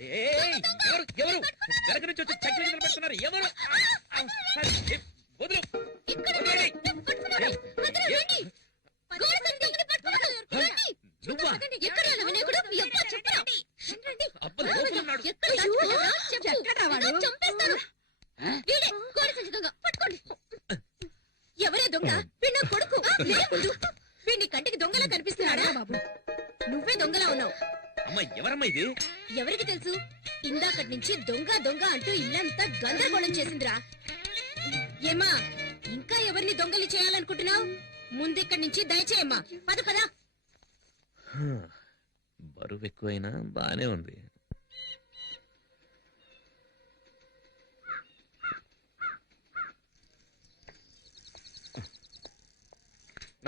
ఎవరు వెనక నుంచి వచ్చి చక్కెర గిన్నెలు పెడుతున్నారు? ఎవరు? వదులు. నువ్వా? అబ్బా, లోపల ఉన్నాడు. ఎవరే దొంగ? వీడి కొడుకు. వీడిని కంటికి దొంగలా కనిపిస్తున్నాడా? బాబు, నువ్వే దొంగలా ఉన్నావు. అమ్మా, ఎవరమ్మా ఇది? ఎవరికి తెలుసు? ఇందాకటి నుంచి దొంగ దొంగ అంటూ ఇల్లంతా గందరగోళం చేసిందిరా. ఏమా, ఇంకా ఎవరిని దొంగలి చేయాలనుకుంటున్నావు? ముందిక్కడి నుంచి దయచేయమ్మా. పద పదా. బరువు ఎక్కువైనా బానే ఉంది.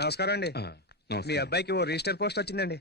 నమస్కారం అండి. మీ అబ్బాయికి ఓ రిజిస్టర్ పోస్ట్ వచ్చిందండి.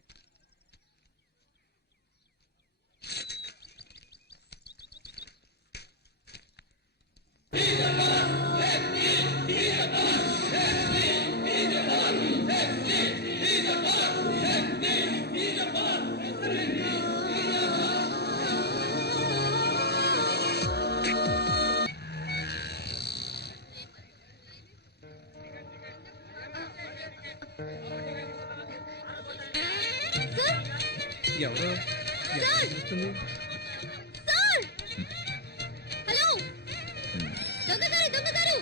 ఎవరు? హలో, దొంగగారు.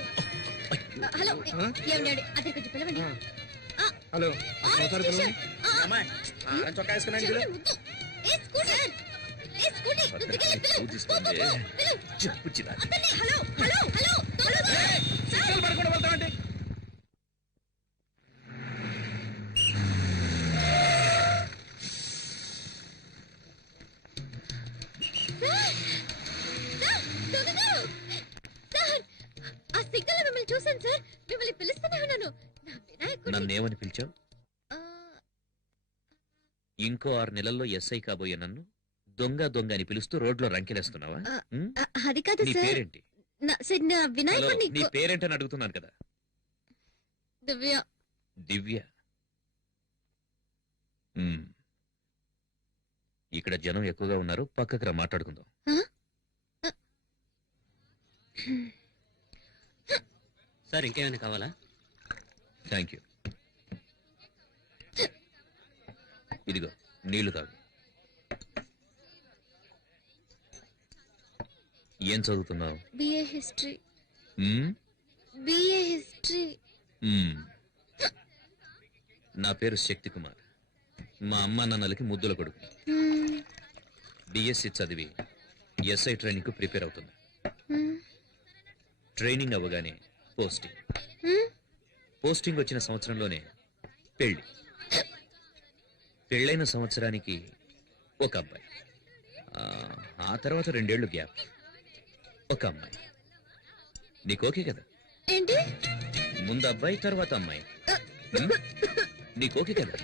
హలో, ఏమండి? అదే కొంచెం పిలవండి. హలో, చొక్కా చూసాను సార్, మిమ్మల్ని పిలుస్తూనే ఉన్నాను. నన్నేమని పిలిచావు? ఇంకో 6 నెలల్లో ఎస్ఐ కాబోయే నన్ను దొంగ దొంగ అని పిలుస్తూ రోడ్లో రంకెలేస్తున్నావా? అది కాదు నీ సార్. పేరేంటి? వినాయకుడిని. నీ పేరేంటని అడుగుతున్నాను కదా. దివ్య. దివ్య. ఇక్కడ జనం ఎక్కువగా ఉన్నారు, పక్కకు రా, మాట్లాడుకుందాం. సార్, ఇంకేమైనా కావాలా? Thank you. ఇదిగో నీళ్లు తాగు. ఏం చదువుతున్నావు? BA history. నా పేరు శక్తి కుమార్. మా అమ్మ నాన్నలకి ముద్దుల కొడుకు. బిఎస్సి చదివి ఎస్ఐ ట్రైనింగ్ కు ప్రిపేర్ అవుతుంది. ట్రైనింగ్ అవ్వగానే పోస్టింగ్ వచ్చిన సంవత్సరంలోనే పెళ్ళైన సంవత్సరానికి ఒక అబ్బాయి. ఆ తర్వాత 2 ఏళ్లు గ్యాప్, ఒక అమ్మాయి. నీకు ఓకే కదా? ఏంటి? ముందు అబ్బాయి, తర్వాత అమ్మాయి. నీకు ఓకే కదా?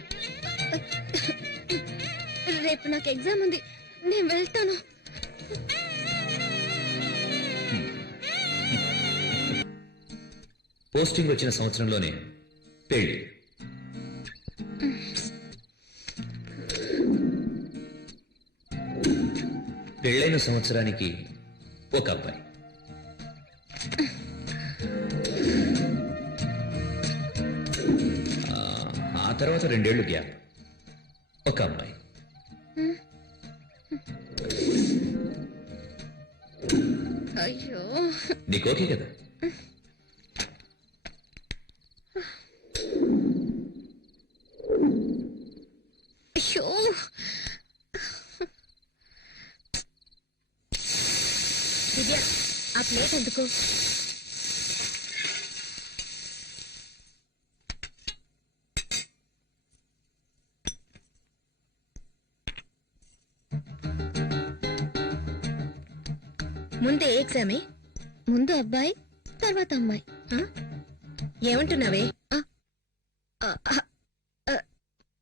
రేపు నాకు ఎగ్జామ్ ఉంది, నేను వెళ్తాను. పోస్టింగ్ వచ్చిన సంవత్సరంలోనే పెళ్లి. పెళ్ళైన సంవత్సరానికి ఒక అబ్బాయి. ఆ తర్వాత 2 ఏళ్లు గ్యాప్, ఒక అమ్మాయి. అయ్యో, నీకు ఓకే కదా? అయ్యో, దివ్య, ఆ ప్లేట్ ఎందుకు? ముందే ఎగ్జామే, ముందు అబ్బాయి, తర్వాత అమ్మాయి. ఏమంటున్నావే?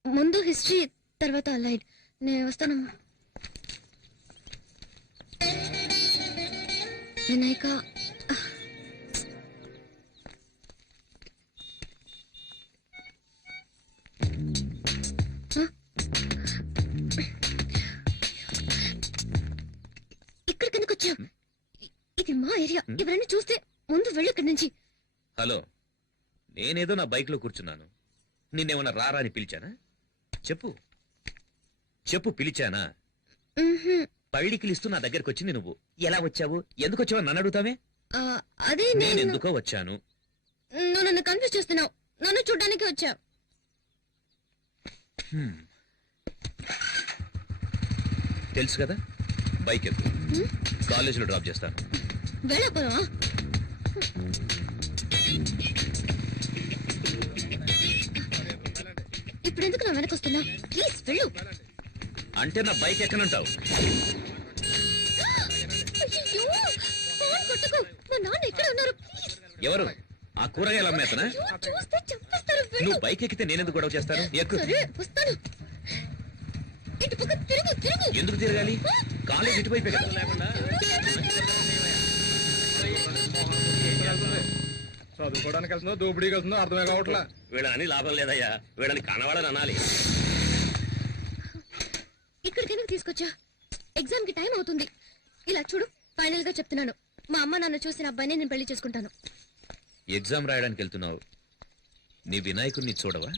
ముందు హిస్టరీ, తర్వాత అలైడ్. నేను వస్తానమ్మా. వినాయక, సత్యం, ఇది మా ఏరియా. ఎవరైనా చూస్తే ముందు వెళ్ళు ఇక్కడి నుంచి. హలో, నేనేదో నా బైక్ లో కూర్చున్నాను, నిన్నేమన్నా రారా అని పిలిచానా? చెప్పు చెప్పు, పిలిచానా? పళ్ళికిలిస్తూ నా దగ్గరకు వచ్చింది నువ్వు. ఎలా వచ్చావు, ఎందుకు వచ్చావు నన్ను అడుగుతావే? అదే నేను ఎందుకో వచ్చాను. నువ్వు నన్ను కన్ఫ్యూజ్ చేస్తున్నావు. నన్ను చూడ్డానికి వచ్చా. తెలుసు కదా, బైక్ ఎక్కు, కాలేజీలో డ్రాప్ చేస్తాను. వెళ్ళపోవా? ఇప్పుడు ఎందుకు నా వెనక వస్తున్నా? ప్లీజ్ వెళ్ళు. అంటే నా బైక్ ఎక్కనంటావు? అయ్యో, ఫోన్ కొట్టుకో. మా నాన్న ఎక్కడ ఉన్నారు? ప్లీజ్. ఎవరు? ఆ కూరగాయలు అమ్మేతనా? అయ్యో, చూస్తే చంపేస్తారు. వెళ్ళు. నువ్వు బైక్ ఎక్కితే నేనెందుకు గొడవ చేస్తాను? ఎక్కు. సరే, వస్తాను. ఇటు పక్క తిరుగు, తిరుగు. ఎందుకు తిరగాలి? కాలేజ్ ఇటువైపే కదా. చదువుకోవడానికి వెళ్తుందో దోపిడీకి వెళ్తుందో అర్థమే కావట్లా. వీళ్ళని లాభం లేదయ్యా, వీళ్ళని కనవాడని అనాలి. ఇక్కడికి ఎందుకు తీసుకొచ్చా? ఎగ్జామ్ కి టైం అవుతుంది. ఇలా చూడు, ఫైనల్ గా చెప్తున్నాను, మా అమ్మ నాన్న చూసిన అబ్బాయిని నేను పెళ్లి చేసుకుంటాను. ఎగ్జామ్ రాయడానికి వెళ్తున్నావు, నీ వినాయకుడిని చూడవా?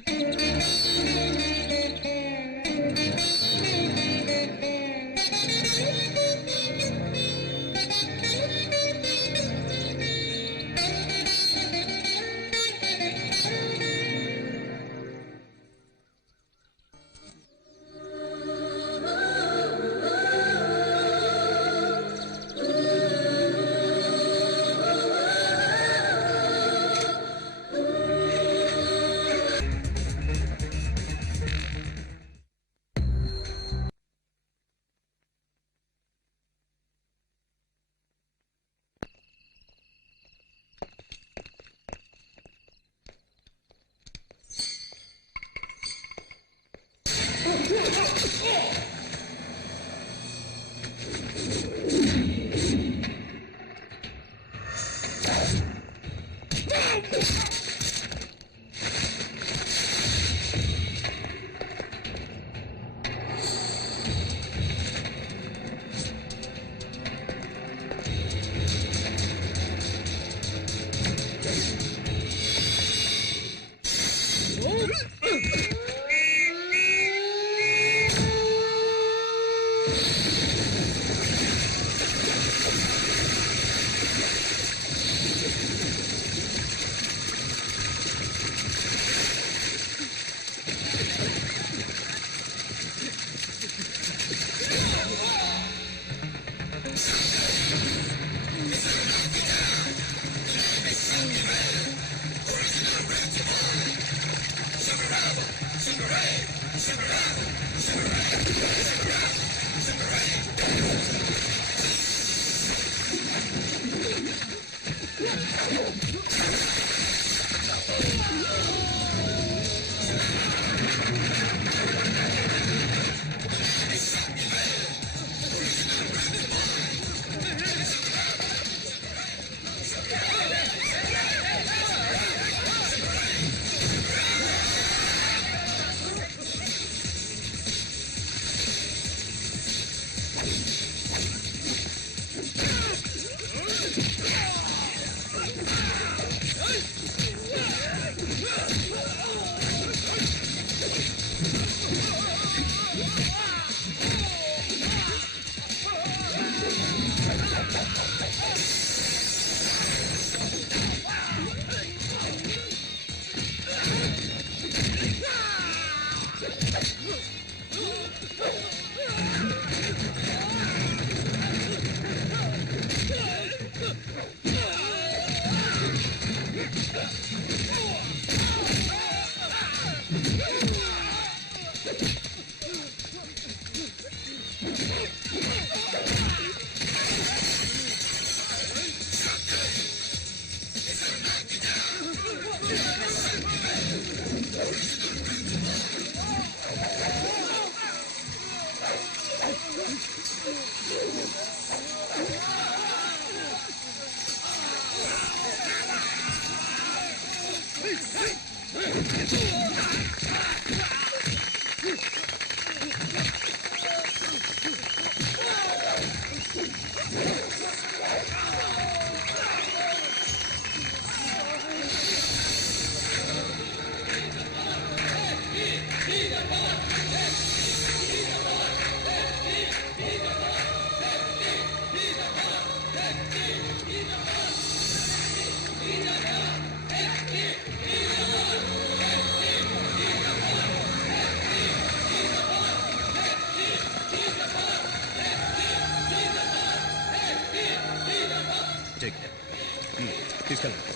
తీసుకెళ్ళండి.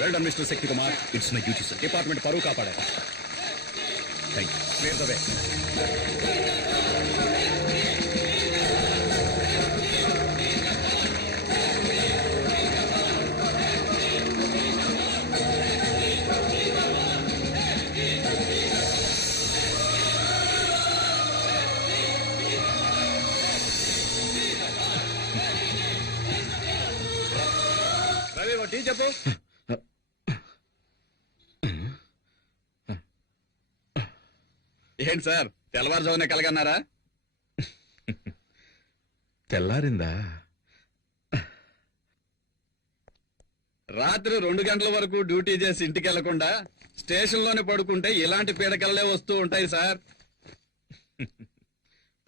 Well done mister Shakti Kumar. It's my duty sir. Department పరువు కాపాడారు. Thank you. Clear the way. Ravi ఒక టీ చెప్పు. ఏంటి సార్ తెల్లవారుజామునే కలగన్నారా? తెల్లారిందా? రాత్రి 2 గంటల వరకు డ్యూటీ చేసి ఇంటికి వెళ్లకుండా స్టేషన్ లోనే పడుకుంటే ఇలాంటి పీడకలలే వస్తూ ఉంటాయి సార్.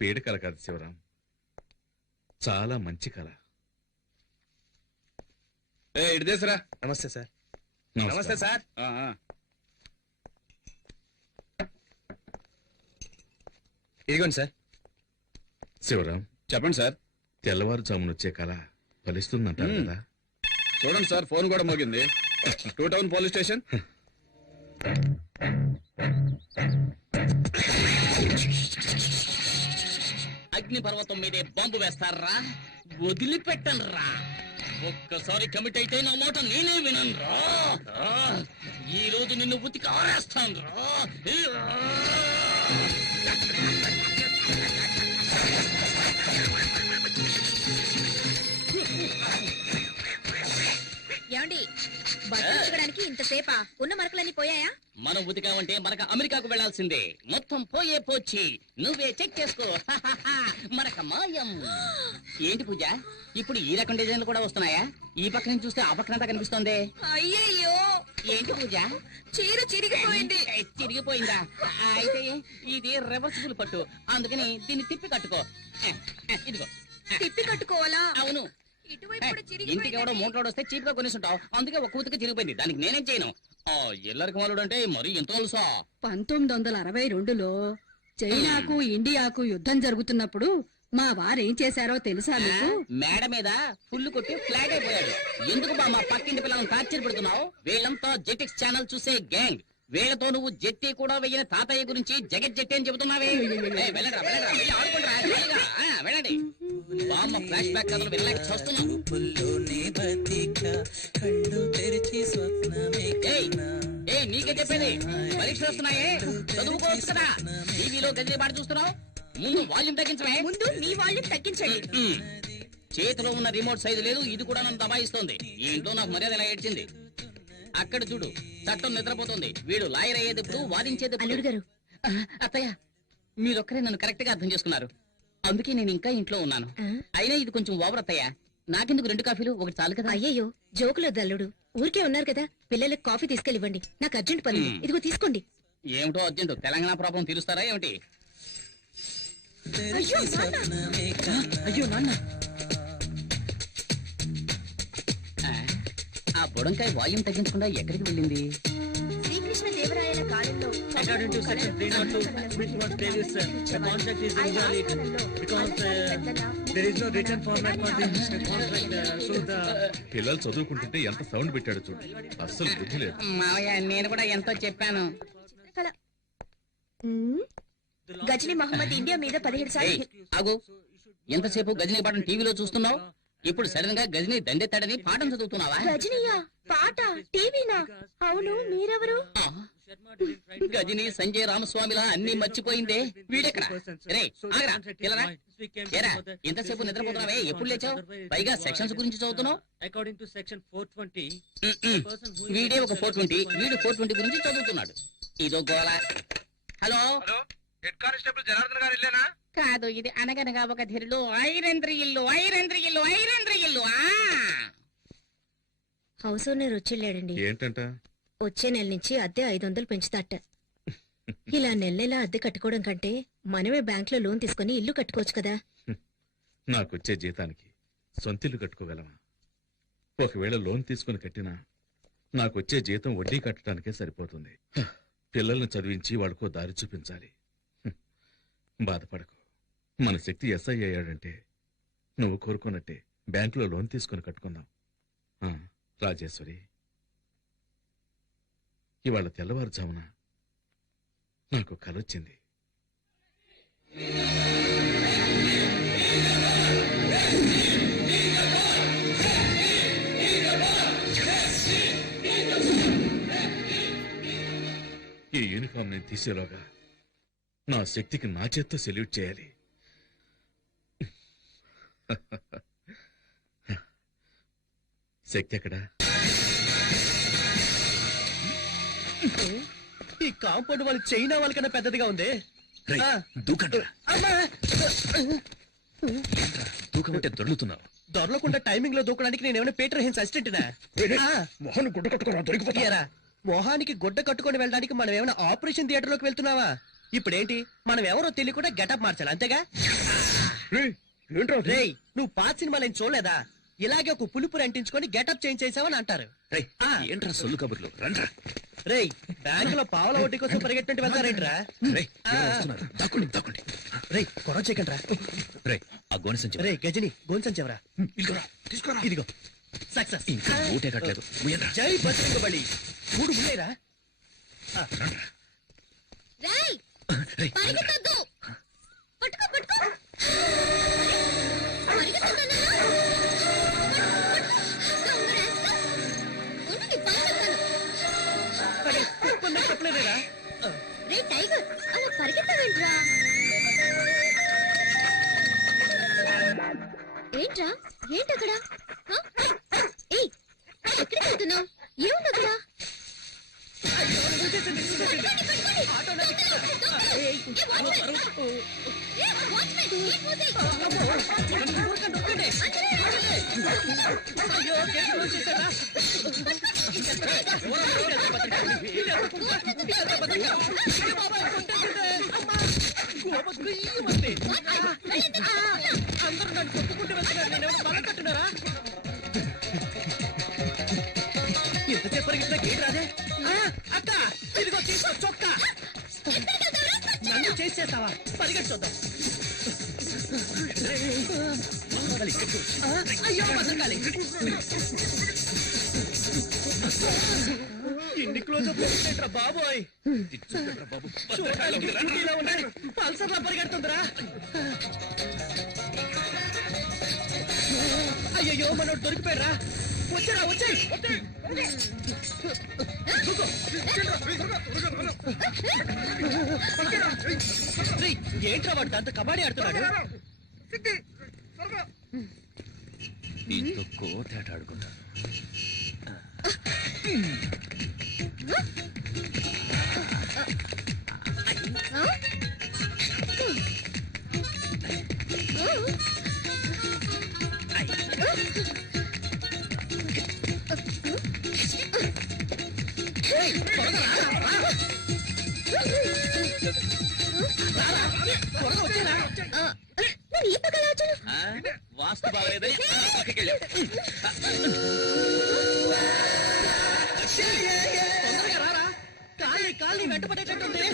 పీడకల కాదు శివరాం, చాలా మంచి కళ. ఇటు దేశరా. నమస్తే సార్. నమస్తే సార్. ఇదిగోండి సార్. శివరాం, చెప్పండి సార్. తెల్లవారుజామున వచ్చే కళ ఫలిస్తుందంటారు కదా? చూడండి సార్, ఫోన్ కూడా మోగింది. 2 టౌన్ పోలీస్ స్టేషన్. అగ్ని పర్వతం మీదే బాంబు వేస్తారా? వదిలిపెట్టనురా. ఒక్కసారి కమిట్ అయితే నా మాట నేనే విననురా. ఈ రోజు నిన్ను ఉతికి ఆరేస్తాను రా. ఏమండి బట్టలు ఉతకడానికి ఇంతసేపా? ఉన్న మరకలన్నీ పోయాయా? మనం ఉతికామంటే మనకు అమెరికాకు వెళ్లాల్సిందే. మొత్తం పోయే పోచ్చి నువ్వే చెక్ చేసుకో. మనక మాయం. ఏంటి పూజ, ఇప్పుడు ఈ రకం డిజైన్లు కూడా వస్తున్నాయా? ఈ పక్క నుంచి చూస్తే ఆ పక్కనంతా కనిపిస్తోంది. అయ్యయ్యో, ఏంటి పూజ, చీర చిరిగిపోయింది. చిరిగిపోయిందా? అయితే ఇది రివర్సిబుల్ పట్టు, అందుకని దీన్ని తిప్పి కట్టుకో. ఇదిగో. తిప్పి కట్టుకోవాలా? అవును. ఇటువైపు కూడా ఇంటికి ఎవడో మూటోడు వస్తే చీప్ గా కొనేసుంటావు, అందుకే ఒక కూతుకి చిరిగిపోయింది. దానికి నేనేం చేయను. ఎల్లరికి మాలుడు అంటే మరి ఎంత తెలుసా? 1962లో చైనాకు ఇండియాకు యుద్ధం జరుగుతున్నప్పుడు మా వారేం చేశారో తెలుసా మీకు? మేడ మీద ఫుల్ కొట్టి ఫ్లాగ్ అయిపోయాడు. ఎందుకు బా మా పక్కింటి పిల్లలను టార్చర్ పెడుతున్నావు? వీళ్ళంతా జెటిక్స్ ఛానల్ చూసే గ్యాంగ్. వీళ్ళతో నువ్వు జెట్టి కూడా వెయ్యిన తాతయ్య గురించి జగత్ జెట్టి అని చెబుతున్నావే. ఏయ్, వెళ్ళండ్రా, వెళ్ళండ్రా, వెళ్ళి ఆడుకోండ్రా, హాయిగా. వెళ్ళండి. బామ్మ ఫ్లాష్ బ్యాక్ కథలు వెళ్ళలేక చూస్తున్నాం. నీకే చెప్పేది, పరీక్షలు వస్తున్నాయే, చదువుకోవచ్చు కదా. టీవీలో గదిలే పాటు చూస్తున్నావు. ముందు వాల్యూమ్ తగ్గించవే. ముందు మీ వాళ్ళు తగ్గించండి. చేతిలో ఉన్న రిమోట్ సైజు లేదు, ఇది కూడా నన్ను దబాయిస్తోంది. ఈ ఇంట్లో నాకు మర్యాద ఇలా ఏడ్చింది. అక్కడ చూడు, చట్టం నిద్రపోతుంది. వీడు లాయర్ అయ్యేది ఇప్పుడు, వాదించేది ఎప్పుడు? అల్లుడు గారు, అత్తయ్య, మీరొక్కరే నన్ను కరెక్ట్ గా అర్థం చేసుకున్నారు. అందుకే నేను ఇంకా ఇంట్లో ఉన్నాను. అయినా ఇది కొంచెం ఓవర్ అత్తయ్య. నాకెందుకు 2 కాఫీలు, ఒకటి చాలు కదా. అయ్యయ్యో జోకులొద్దు అల్లుడు. ఊరికే ఉన్నారు కదా, పిల్లలకు కాఫీ తీసుకెళ్ళివ్వండి. నాకు అర్జెంట్ పని. ఇదిగో తీసుకోండి. ఏమిటో అర్జెంటు, తెలంగాణ ప్రాబ్లం తీరుస్తారా ఏమిటి? అయ్యో నాన్న. అయ్యో నాన్న. ఆ బుడంకాయ వాయుం తగ్గించకుండా ఎక్కడికి వెళ్ళింది? శ్రీకృష్ణ దేవరాయల కాలంలో According to section 302, which was previous, the contract is invalid because there is no written format for this contract. So the పిల్లలు చదువుకుంటుంటే ఎంత సౌండ్ పెట్టాడు చూడు, అస్సలు బుద్ధి లేదు. మావయ్య, నేను కూడా ఎంతో చెప్పాను. గజనీ మహమ్మద్ ఇండియా మీద 17 ఏయ్, సార్లు. ఆగు. ఎంతసేపు గజనీ పాఠం టీవీలో చూస్తున్నావు, ఇప్పుడు సడన్ గా గజనీ దండెత్తాడని పాఠం చదువుతున్నావా? గజనీయా? పాట టీవీనా? అవును, మీరెవరు? ఆ, గజనీ సంజయ్ రామస్వామిలా అన్ని మర్చిపోయిందే. వీడెక్కడ? రే, ఆగరా, పిల్లరా. ఏరా, ఎంతసేపు నిద్రపోతున్నావే, ఎప్పుడు లేచావు? పైగా సెక్షన్స్ గురించి చదువుతున్నావు. according to section 420, వీడే ఒక 420, వీడు 420 గురించి చదువుతున్నాడు. ఇదో గోళ. హలో, హెడ్ కానిస్టేబుల్ జనార్దన్ గారు ఇల్లేనా? కాదు, ఇది అనగనగా ఒక ధీరులు ఐరంద్రి ఇల్లు, ఐరంద్రి ఇల్లు, ఐరంద్రి ఇల్లు. హౌస్ ఓనర్ వచ్చేళ్ళాడండి. ఏంటంట? వచ్చే నెల నుంచి అద్దె 500 పెంచుతాట. ఇలా నెల అద్దె కట్టుకోవడం కంటే మనమే బ్యాంక్ లో లోన్ తీసుకుని ఇల్లు కట్టుకోవచ్చు కదా. నాకొచ్చే జీతానికి సొంతిల్లు కట్టుకోగలమా? ఒకవేళ లోన్ తీసుకుని కట్టినా నాకొచ్చే జీతం వడ్డీ కట్టడానికే సరిపోతుంది. పిల్లల్ని చదివించి వాళ్ళకో దారి చూపించాలి. బాధపడకు, మన శక్తి ఎస్ఐ అయ్యాడంటే నువ్వు కోరుకున్నట్టే బ్యాంకులో లోన్ తీసుకుని కట్టుకుందాం. రాజేశ్వరి, ఇవాళ తెల్లవారుజామున నాకు కలొచ్చింది. ఈ యూనిఫామ్ నేను తీసేలోగా నా శక్తికి నా చేత్తో సెల్యూట్ చేయాలి. శక్తి ఎక్కడా? ఈ కాంపౌండ్ వాళ్ళు చైనా వాళ్ళకన్నా పెద్దదిగా ఉంది. దూకండి. అమ్మా! దూకమంటే దొర్లుతున్నావు. దొరలకుండా టైమింగ్ లో దూకడానికి నేను ఏమైనా పీటర్ హెన్స్ అసిస్టెంట్నా? మొహన్ గుడ్డ కట్టుకున్నా దొరికిపోతా. ఏరా, మొహానికి గుడ్డ కట్టుకొని వెళ్ళడానికి మనం ఏమైనా ఆపరేషన్ థియేటర్ లోకి వెళ్తున్నావా? ఇప్పుడేంటి, మనం ఎవరో తెలియకుండా గెటప్ మార్చాలి అంతేగా? రేయ్, నువ్వు పాత సినిమాలు ఏం చూడలేదా? ఇలాగే ఒక పులుపురు అంటించుకొని గెటప్ చేంజ్ చేసావని అంటారు. ఏంట్రా సొల్లు కబుర్లు? రండ్రా. రేయ్, బ్యాంక్ లో పావుల వడ్డీ కోసం పరిగెట్టినట్టు వెళ్తారేంట్రా? దాక్కోండి. రేయ్, గొడవ చేయకండి రా. ఆ గోనె సంచి రే గజని, గోన్సంచెవరా? తీసుకోరా. ఇదిగో సక్సెస్. ఇంకా ఊటే కట్టలేదు. జై బజరంగ బలి. 3 ముళ్ళేరా? రేయ్ పరిగెత్తొద్దు. పట్టుకో పట్టుకో. పరిగెత్తొద్దన్నా. దొంగరేస్తా. ఉండు, నీ పని చెప్తాను. చెప్పలేదేరా? రే టైగర్, అలా పరిగెత్తవేంట్రా? ఏంట్రా, ఏంటక్కడ? ఏయ్, ఎక్కడికి వెళ్తున్నావు? ఏముంది అక్కడ? అందరూ నన్ను కొట్టుకుంటూ వెళ్తున్నారు. నేనేమైనా బలం కట్టున్నారా? ఎంతసేపు పరిగెత్తినా గేట్ రాదే. అక్క, ఇదిగో తీసుకో చొక్కా. నన్ను చేసేస్తావా? పరిగెట్టుద్దాం. అయ్యో భద్రకాళి, ఇన్ని క్లోజ్ అప్ బాబోయ్. చూడడానికి ఇలా ఉన్నాయి, పల్సర్లా పరిగెడుతుందిరా. అయ్యయ్యో, మనోడు దొరికిపోయారా? వచ్చారా? వచ్చాయి. ఏంట్రా వాడు దాంతో కబడ్డీ ఆడుతున్నాడు? దీంతో కోతేట ఆడుకున్నాను. వాస్తు బాగలేదని పక్కకి వెళ్ళాం. తొందరగా రారా, కాలి వెంట పడేటట్టుంది.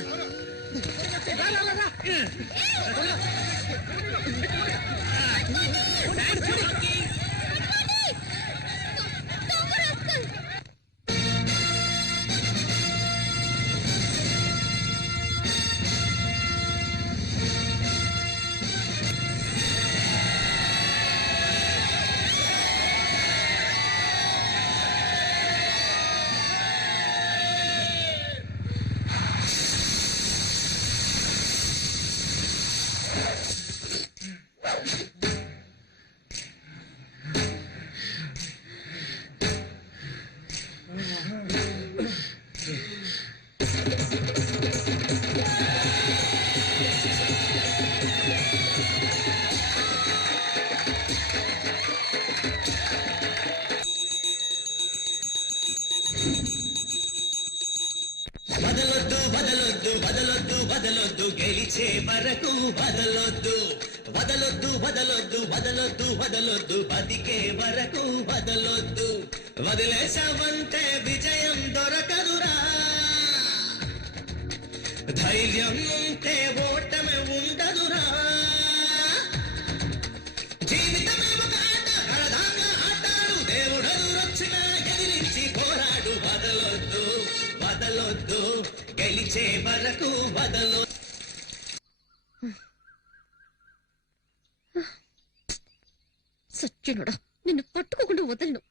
వదలొద్దు గెలిచే వరకు వదలొద్దు వదలొద్దు వదలొద్దు వదలొద్దు వదలొద్దు బతికే వరకు వదలొద్దు వదిలేసావంటే విజయం దొరకదురా ధైర్యం ఉంటే ఓటమి ఉండదురా జీవితమే ఒక ఆట కడదాకా ఆటాడు దేవుడెదురొచ్చినా వరకు వదలో సత్యనుడా నిన్ను పట్టుకోకుండా వదలను.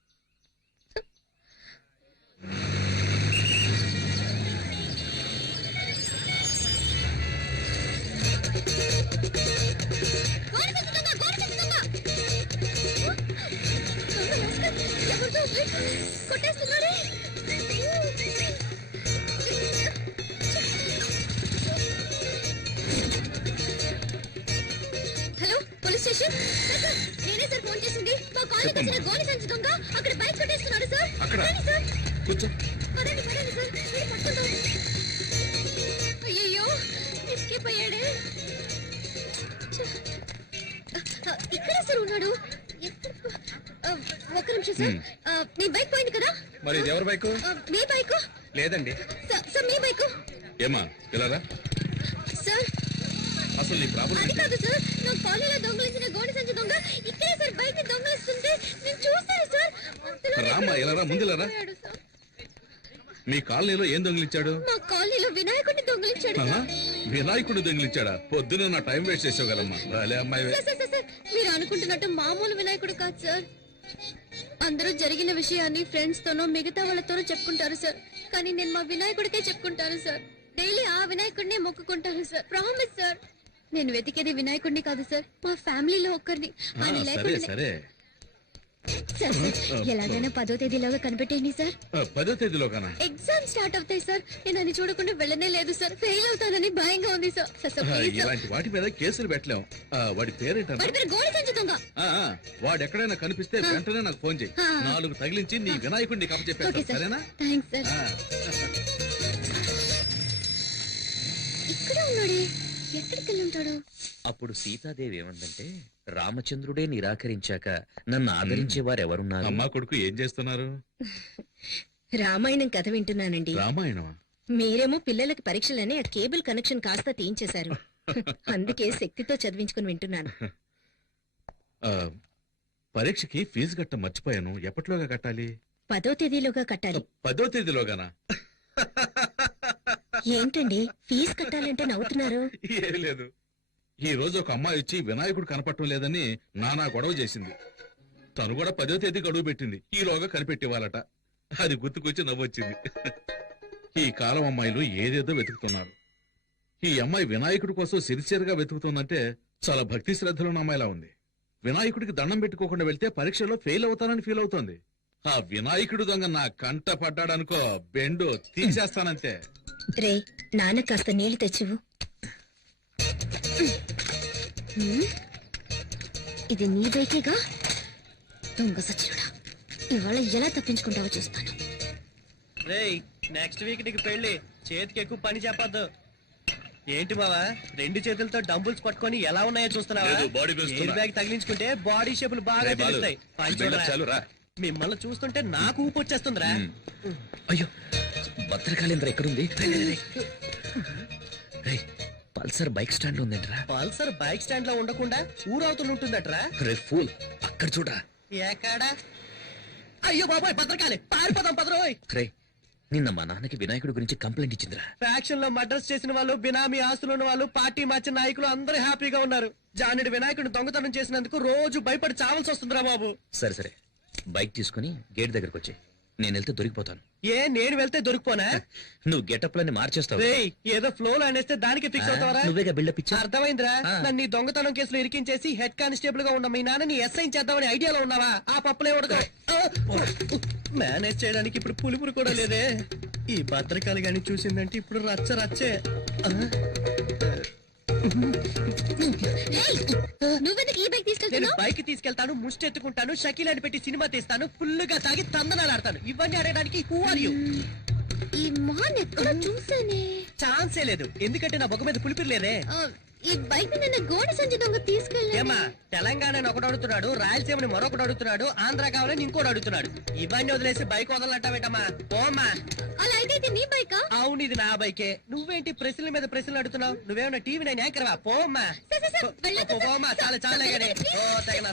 కొట్టేస్తున్నాడే. Hello police station. Sir, sir, నేనే సార్ ఫోన్ చేసింది. మా కాలనీకి వచ్చిన గోలి సంచి దొంగ అక్కడ బైక్ కొట్టేస్తున్నాడు సార్. అక్కడ? రండి సార్. కూర్చో. పదండి పదండి సార్, మీరు పట్టుకుందాం. అయ్యయ్యో ఎస్కేప్ అయ్యాడే. ఇక్కడే సార్ ఉన్నాడు. ఒక్క నిమిషం సార్. మీ బైక్ పోయింది కదా? మరి ఇది ఎవరి బైకు? మీ బైక్ లేదండి. సార్, మీ బైక్ ఏమా ఇలా రా. సార్. అసలు నీ ప్రాబ్లం అది ఏంటి? కాదు సార్, నా కాలనీలో దొంగలించిన గోడి సంచి దొంగ ఇక్కడే సార్ బైక్ దొంగలిస్తుంటే నేను చూస్తాను సార్. అంతలోనే రామ్మా, ఇలా రా, ముందు ఇలా రా. పోయాడు సార్. మీ కాలనీలో ఏం దొంగిలించాడు? మా కాలనీలో వినాయకుడిని దొంగలించాడు ఆహా, సార్. వినాయకుడు దొంగిలించాడా? పొద్దున నా టైం వేస్ట్ చేసావు కదమ్మా. రాలే అమ్మాయి. సార్, సార్, సార్, సార్, మీరు అనుకుంటున్నట్టు మామూలు వినాయకుడు కాదు సార్. అందరూ జరిగిన విషయాన్ని ఫ్రెండ్స్ తోనో మిగతా వాళ్ళతోనో చెప్పుకుంటారు సార్. కానీ నేను మా వినాయకుడికే చెప్పుకుంటాను సార్. డైలీ ఆ వినాయకుడినే మొక్కుకుంటాను సార్. Promise sir. నేను వెతికేది వినాయకుడిని కాదు సార్, మా ఫ్యామిలీలో ఒక్కరిని. ఆయన సరే లేకుండా సరే. సార్, సార్, ఎలాగైనా 10వ తేదీలోగా కనిపెట్టేయండి సార్. 10వ తేదీలో కానా? ఎగ్జామ్ స్టార్ట్ అవుతాయి సార్. నేను అది చూడకుండా వెళ్ళనే లేదు సార్. ఫెయిల్ అవుతానని భయంగా ఉంది sir. Sir, sir, please sir. ఇలాంటి వాటి మీద కేసులు పెట్టలేం. వాడి పేరేంటన్నా? వాడి పేరు గోడి సంచి దొంగ. వాడు ఎక్కడైనా కనిపిస్తే వెంటనే నాకు ఫోన్ చేయి. ఆ. 4 తగిలించి నీ వినాయకుడిని ఓకే కప్పచెప్పేస్తాను. సార్, సరేనా? Thanks sir. ఆ. ఇక్కడే ఉన్నాడే. ఎక్కడికి వెళ్ళి ఉంటాడు? అప్పుడు సీతాదేవి ఏమందంటే, రామచంద్రుడే నిరాకరించాక నన్ను ఆదరించేవారెవరున్నారు? అమ్మా కొడుకు ఏం చేస్తున్నారు? రామాయణం కథ వింటున్నానండి. రామాయణమా? మీరేమో పిల్లలకి పరీక్షలని ఆ కేబుల్ కనెక్షన్ కాస్త తీయించేశారు. అందుకే శక్తితో చదివించుకుని వింటున్నాను. ఆ, పరీక్షకి ఫీజు కట్ట మర్చిపోయాను. ఎప్పటిలోగా కట్టాలి? 10వ తేదీలోగా కట్టాలి. 10వ తేదీలోగానా? ఏంటండి ఫీజు కట్టాలంటే నవ్వుతున్నారు? ఏం లేదు. ఈ రోజు ఒక అమ్మాయి వచ్చి వినాయకుడు కనపడటం లేదని నానా గొడవ చేసింది. తను కూడా 10వ తేదీ గడువు పెట్టింది. ఈలోగా కనిపెట్టేవాళ్ళట. అది గుర్తుకొచ్చి నవ్వొచ్చింది. ఈ కాలం అమ్మాయిలు ఏదేదో వెతుకుతున్నారు. ఈ అమ్మాయి వినాయకుడి కోసం సిరిసియర్గా వెతుకుతుందంటే చాలా భక్తి శ్రద్ధలున్న అమ్మాయిలా ఉంది. వినాయకుడికి దండం పెట్టుకోకుండా వెళ్తే పరీక్షలో ఫెయిల్ అవుతానని ఫీల్ అవుతోంది. ఆ వినాయకుడు దొంగ నా కంట పడ్డాడనుకో, బెండు తీసేస్తానంతే. రే, నాన్న కాస్త నీళ్లు తెచ్చివు. ఇది నీ బైకేగా? దొంగ సచ్చినుడా, ఇవాళ ఎలా తప్పించుకుంటావో చూస్తాను. రేయ్, నెక్స్ట్ వీక్ నీకు పెళ్లి. చేతికి ఎక్కువ పని చెప్పద్దు. ఏంటి బావా, 2 చేతులతో డంబుల్స్ పట్టుకొని ఎలా ఉన్నాయో చూస్తున్నావా? లేదు, బాడీ పెంచుతున్నా. ఎయిర్ బ్యాగ్ తగిలించుకుంటే బాడీ షేపులు బాగా రేయ్ బాలు, తెలుస్తాయి. పని బిల్డప్ చూడరా. చాలు రా. మిమ్మల్ని చూస్తుంటే నాకు ఊపు వచ్చేస్తుందిరా. అయ్యో, భద్రకాళేంద్ర ఎక్కడుంది? రేయ్, పల్సర్ బైక్ స్టాండ్ ఉందేంట్రా? పల్సర్ బైక్ స్టాండ్ లో ఉండకుండా ఊరవుతూ ఉంటుందట్రా. రే ఫూల్, అక్కడ చూడరా. ఎక్కడా? అయ్యో బాబాయ్, భద్రకాళి, పారిపోదాం పదరోయ్. రే, నిన్న మా నాన్నకి వినాయకుడి గురించి కంప్లైంట్ ఇచ్చిందిరా. ఫ్యాక్షన్ లో మర్డర్స్ చేసిన వాళ్ళు, బినామీ ఆస్తులు ఉన్న వాళ్ళు, పార్టీ మార్చిన నాయకులు అందరూ హ్యాపీగా ఉన్నారు. జానుడి వినాయకుడిని దొంగతనం చేసినందుకు రోజు భయపడి చావాల్సి వస్తుందిరా బాబు. సరే సరే, బైక్ తీసుకుని గేట్ దగ్గరకు వచ్చి, నేను వెళ్తే దొరికిపోతాను. ఏ, నేను వెళ్తే దొరికిపోనా? నువ్వు గెటప్లన్నీ మార్చేస్తావు. రేయ్, ఏదో ఫ్లో లో అనేస్తే దానికి ఫిక్స్ అవుతావరా? నువ్వేగా బిల్డప్ ఇచ్చా. అర్థమైందిరా. ఆ. నన్ను ఈ దొంగతనం కేసులో ఇరికించేసి హెడ్ కానిస్టేబుల్ గా ఉన్న మీ నాన్నని ఎస్ఐ చేద్దామని ఐడియాలో ఉన్నావా? ఆ పప్పులే ఉడక మేనేజ్ చేయడానికి ఇప్పుడు పులుపురు కూడా లేదే. ఈ భద్రకాలి గాని చూసిందంటే ఇప్పుడు రచ్చ రచ్చే. నువ్వెందుకు ఈ బైక్ నేను తీసుకెళ్తున్నావు? బైక్ తీసుకెళ్తాను, ముష్టి ఎత్తుకుంటాను, షకీలాని పెట్టి సినిమా తీస్తాను, ఫుల్ గా తాగి తందనాలు ఆడతాను. ఇవన్నీ ఆడడానికి హూ ఆర్ యు? ఈ మొహాన్ని ఎక్కడ చూసానే? ఛాన్సే లేదు, ఎందుకంటే నా బొగ్గ మీద పులిపిరి లేదే. ఈ బైక్ నిన్న గోడ సంచి దొంగ తీసుకెళ్ళా. ఏమా, తెలంగాణని ఒకడు అడుగుతున్నాడు, రాయలసీమని మరొకడు అడుగుతున్నాడు, ఆంధ్ర కావాలని ఇంకోటి అడుగుతున్నాడు. ఇవన్నీ వదిలేసి బైక్ వదలంటావేటమ్మా? పోమ్మా. అలా అయితే ఇది నీ బైకా? అవును, ఇది నా బైకే. నువ్వేంటి ప్రశ్నల మీద ప్రశ్నలు అడుగుతున్నావు? నువ్వేమన్నా టీవీ నైన్ యాంకర్వా? పోమ్మా. పోమ్మా, చాలా చాలా గడే. ఓ తగిన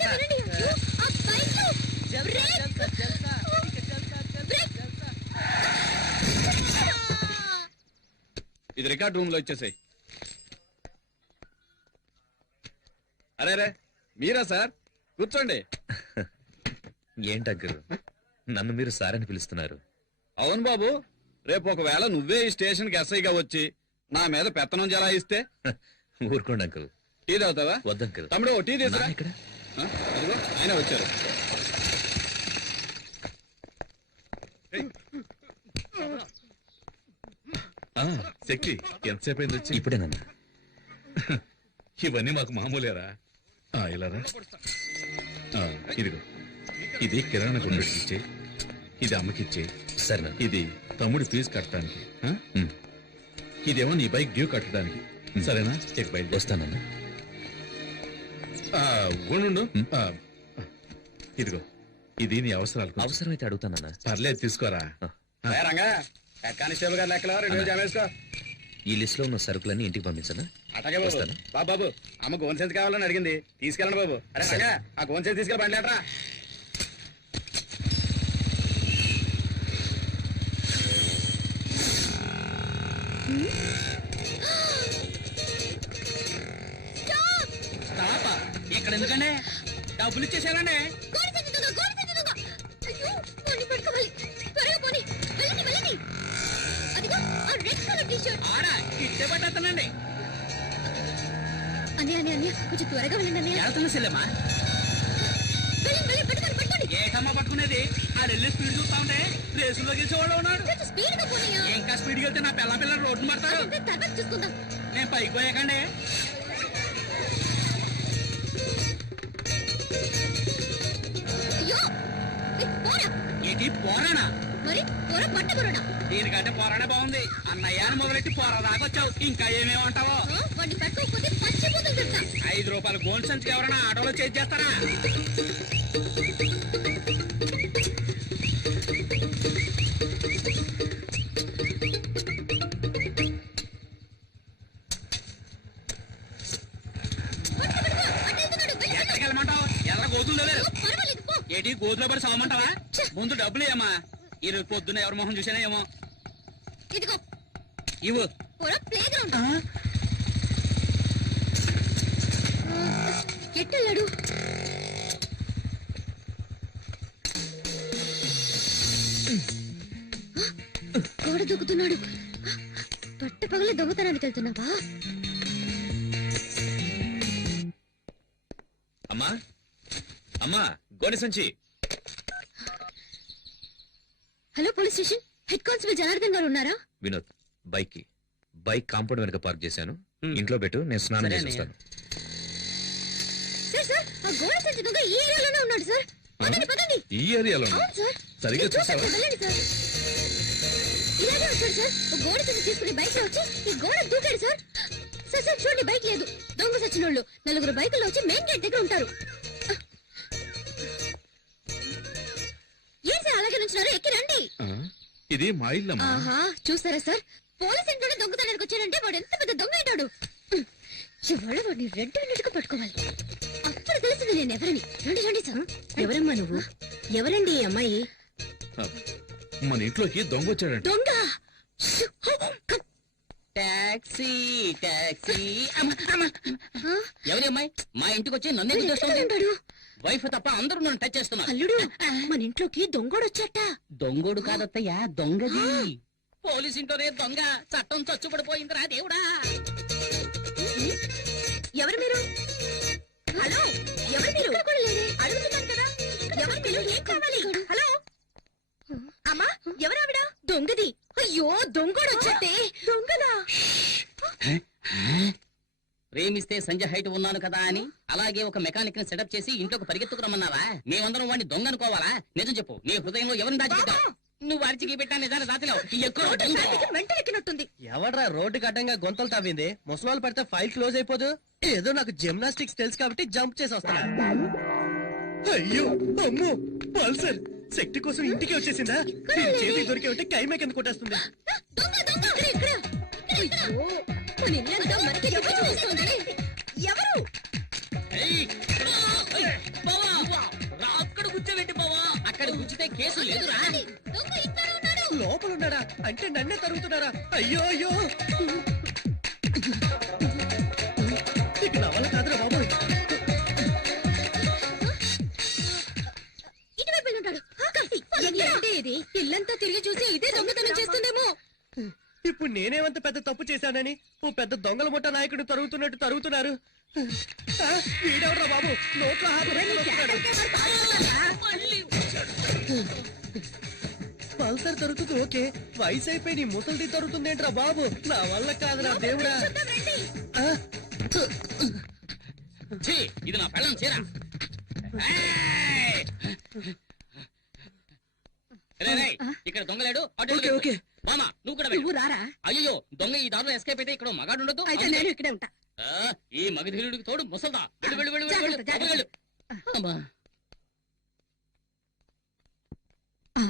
ఇది రికార్డ్ రూమ్ లో ఇచ్చేసాయి. అరే మీరా సార్? కూర్చోండి. ఏంటగ్గురు నన్ను మీరు సార్ అని పిలుస్తున్నారు? అవును బాబు, రేపు ఒకవేళ నువ్వే ఈ స్టేషన్ కి ఎస్ఐగా వచ్చి నా మీద పెత్తనం జలాయిస్తే ఊరుకోండి అంకుల్. టీ తాగుతావా? వద్దంకుల్. తమ్ముడు టీ తీసురా. ఇక్కడ ఆ, అదిగో ఆయన వచ్చారు. శక్తి ఎంతసేపు అయింది వచ్చి? ఇప్పుడేనన్నా. ఇవన్నీ మాకు మామూలేరా. ఇలారా. ఇదిగో ఇది కిరాణా గుండెకి ఇచ్చే, ఇది అమ్మకిచ్చే, సరేనా? ఇది తమ్ముడి ఫీజు కట్టడానికి, ఇదేమో నీ బైక్ డ్యూ కట్టడానికి. సరేనా? చెక్ బయట వస్తానన్నా. ఉండు. ఇదిగో ఇది నీ అవసరాలకు. అవసరమైతే అడుగుతానన్నా. పర్లేదు తీసుకోరా. రంగా కానిస్టేబుల్ గారు లెక్కలో 2 జామేసుకో. ఈ లిస్ట్ లో ఉన్న సరుకులన్నీ ఇంటికి పంపించనా? అట్లాగే బాబు. వస్తాను. బాబు అమ్మ గోన్ సెన్స్ కావాలని అడిగింది, తీసుకెళ్ళండి బాబు. అరే రంగా ఆ గోన్ సెన్స్ తీసుకెళ్ళి బండి లేటరా. ఇక్కడ ఎందుకండి? డబ్బులు ఇచ్చేసానండి. ఆడా ఇచ్చే పట్టేస్తానండి. కొంచెం త్వరగా వెళ్ళండి అన్నయ్య. వెళ్తున్నా సెల్లమ్మా. ఏటమ్మా పట్టుకునేది? ఆ వెళ్ళి స్పీడ్ చూస్తా ఉంటే రేసులో గెలిచేవాళ్ళు ఉన్నాడు. కొంచెం స్పీడ్ గా పోనీయా. ఇంకా స్పీడ్కి వెళ్తే నా పిల్లలు రోడ్డు పడతారు. అదంతా తర్వాత చూసుకుందాం. నేను పైకి పోయాకండి. అయ్యో ఏ, పోరా. ఏంటి పోరానా? మరి త్వర పట్టకురడా. దీనికంటే పోరానే బాగుంది. అన్నయ్యాన్ని మొదలెట్టి పోరా దాకా వచ్చావు. ఇంకా ఏమేమంటావో? వాడిని పట్టుకోకపోతే పచ్చిపోతుంది చెప్తా. 5 రూపాయల గోల్డ్ సంచికి ఎవరైనా ఆటోలో చేసి చేస్తారా? ఎక్కడికి వెళ్ళమంటావు? ఎర్ర గోతులు లేరు. పర్వాలేదు పో. ఏంటి గోతులో పడి సామంటావా? ముందు డబ్బులు ఏమా? ఈరోజు పొద్దున్న ఎవరి మొహం చూసానా ఏమో. ఇదిగో ఇవ్వు. పోరా ప్లే గ్రౌండ్. ఎట్టెళ్ళాడు? గోడ దూకుతున్నాడు. పట్ట పగల దొంగతనానికి వెళ్తున్నావా? అమ్మా అమ్మా గోనె సంచి. Hello police station, head constable Janardhan గారు ఉన్నారా? వినోద్, బైక్ కాంపౌండ్ వెనక పార్క్ చేశాను. ఇంట్లో పెట్టు, నేను స్నానం సరే చేసి అన్నయ్య. వస్తాను. సార్ ఆ గోడ సంచి దొంగ ఈ ఏరియాలోనే ఉన్నాడు సార్. పదండి పదండి. ఈ ఏరియాలో అవును సార్. సరిగ్గా నేను చూశాను, చూసావా? వెళ్ళండి సార్. ఇలాగే వచ్చాడు సార్. ఒక గోడ సంచి తీసుకుని బైక్ లో వచ్చి ఈ గోడ దూకాడు సార్. సార్ సార్ చూడండి, బైక్ లేదు. దొంగ సచ్చినోళ్ళు 4 బైకుల్లో వచ్చి మెయిన్ గేట్ దగ్గర ఉంటారు. ఏం సార్ అలాగే నుంచున్నారు? ఎక్కి రండి. ఇది మా ఇల్లమ్మా. ఆహా చూస్తారా సార్, పోలీస్ ఇంట్లోనే దొంగతనానికి వచ్చాడంటే వాడు ఎంత పెద్ద దొంగ అయినాడు. ఇవాళ వాడిని రెడ్ హ్యాండెడ్ గా పట్టుకోవాలి. అప్పుడు తెలిసింది నేను ఎవరని. రండి రండి సార్. ఎవరమ్మా నువ్వు? ఎవరండి ఈ అమ్మాయి? మన ఇంట్లోకి దొంగ వచ్చాడంట. దొంగ. Taxi taxi. ఎవరి అమ్మాయి మా ఇంటికి వచ్చి నన్ను ఎందుకు చేస్తుంది? ఉంటాడు వైఫ్ తప్ప అందరూ నన్ను టచ్ చేస్తున్నారు. అల్లుడు. మన ఇంట్లోకి దొంగోడు వచ్చాట. దొంగోడు కాదత్తయ్యా, దొంగది. పోలీస్ ఇంట్లోనే దొంగ. చట్టం చచ్చుపడిపోయిందిరా దేవుడా. ఎవరు మీరు? హలో, ఎవరు మీరు? అడుగుతున్నాను కదా, ఎవరు మీరు? ఏం కావాలి? హలో అమ్మా, ఎవరు ఆవిడ? దొంగది. అయ్యో దొంగోడు వచ్చేస్తే. దొంగలా? ప్రేమిస్తే సంజయ్ హైట్ ఉన్నాను కదా అని అలాగే ఒక మెకానిక్ ని సెటప్ చేసి ఇంట్లోకి పరిగెత్తుకు రమ్మన్నావా? మేమందరం వాడిని దొంగ అనుకోవాలా? నిజం చెప్పు, నీ హృదయంలో ఎవరిని దాచిపెట్టావు? నువ్వు అరిచికి పెట్టా నిజాన్ని దాచినావు. ఎక్కువ మెంటలెక్కినట్టుంది. ఎవడ్రా రోడ్డుకి అడ్డంగా గొంతలు తవ్వింది? ముసలాళ్ళు పడితే ఫైల్ క్లోజ్ అయిపోదు. ఏదో నాకు జిమ్నాస్టిక్స్ తెలుసు కాబట్టి జంప్ చేసి వస్తున్నా. అయ్యో అమ్మో, పల్సర్ శక్తి కోసం ఇంటికి వచ్చేసిందా? దీని చేతికి దొరికే ఉంటే కైమే కింద కొట్టేస్తుంది. దొంగ దొంగ ఇక్కడ. అయ్యో మన ఇల్లంతా మనకి దొంగ చూస్తుంది. ఎవరు? అక్కడ గుచ్చేవేంటి బావా? అక్కడ గుచ్చితే కేసు లేదురా. దొంగ ఇక్కడ ఉన్నాడు. లోపల ఉన్నాడా? అంటే నన్నే తరుగుతున్నారా? అయ్యో అయ్యో, ఇక నా వల్ల కాదురా బాబు. ఇటువైపు వెళ్ళి ఉంటాడు. ఏంటి ఇది? ఇల్లంతా తిరిగి చూసి ఇదే దొంగతనం చేస్తుందేమో. ఇప్పుడు నేనేమంత పెద్ద తప్పు చేశానని ఓ పెద్ద దొంగల ముఠా నాయకుడు తరుగుతున్నట్టు తరుగుతున్నారు. ఆ, వీడెవడ్రా బాబు నోట్లో హాతు పెట్టుకుంటున్నాడు. పల్సర్ తరుగుతుంది ఓకే, వయసు అయిపోయి నీ ముసలిది తరుగుతుందేంట్రా బాబు? నా వల్ల కాదురా దేవుడా. ఆ, ఛీ, ఇది నా పెళ్ళం చీర. ఇక్కడ దొంగలేడు. Okay okay. మామా నువ్వు కూడా నువ్వు రారా? అయ్యో దొంగ ఈ దారిలో ఎస్కేప్ అయితే ఇక్కడ మగాడు ఉండదు. అయితే నేను ఇక్కడే ఉంటా. ఈ మగధీరుడికి తోడు ముసల్దా. వెళ్ళు వెళ్ళు వెళ్ళు వెళ్ళు వెళ్ళు. జాగ్రత్త, వెళ్ళు. అమ్మా. ఆ,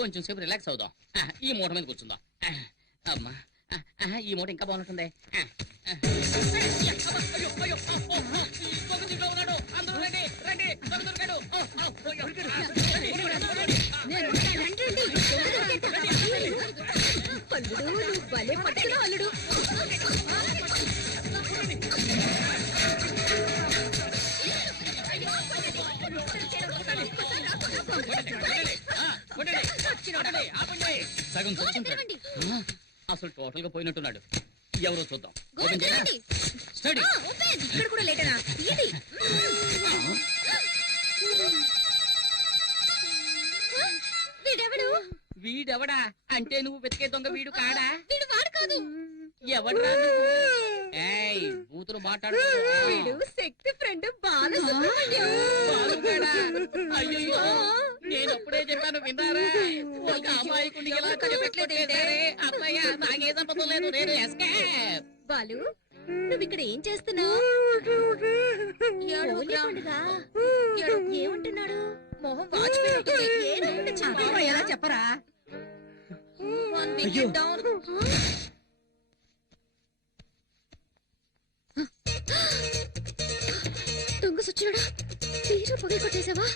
కొంచెం సేపు రిలాక్స్ అవుదాం. ఈ మూట మీద కూర్చుందాం. అమ్మా ఈ మూట ఇంకా బాగుంటుంది. అల్లుడు నువ్వు భలే పట్టుకున్నావు అల్లుడు. సగం చదువుకుంటాడు. అసలు టోటల్ గా పోయినట్టున్నాడు. ఎవరో చూద్దాం. గోవింద్ చూడండి. స్టడీ. ఇక్కడ కూడా లేటనా? ఇది వీడెవడు? వీడెవడా అంటే నువ్వు వెతికే దొంగ వీడు కాడా? వీడు వాడు కాదు. ఎవడరా నువ్వు? ఏయ్ బూతులు మాట్లాడు. వీడు శక్తి ఫ్రెండ్ బాలసుబ్రహ్మణ్యం. అయ్యో నేను అప్పుడే చెప్పాను విన్నారా? ఒక అమ్మాయికుని ఎలా కనిపెట్టలేదే. అమ్మయ్య నాకే సంపద లేదు. నేను ఎస్కేప్. బాలు నువ్వు ఇక్కడ ఏం చేస్తున్నావు? ఏమంటున్నాడు? మొహం వాచిపోయినట్టుంది. ఏమంటే అదేమో ఎలా చెప్పరా? అయ్యో. దొంగ సచ్చినాడా? తీరు పొగ కొట్టేశావా?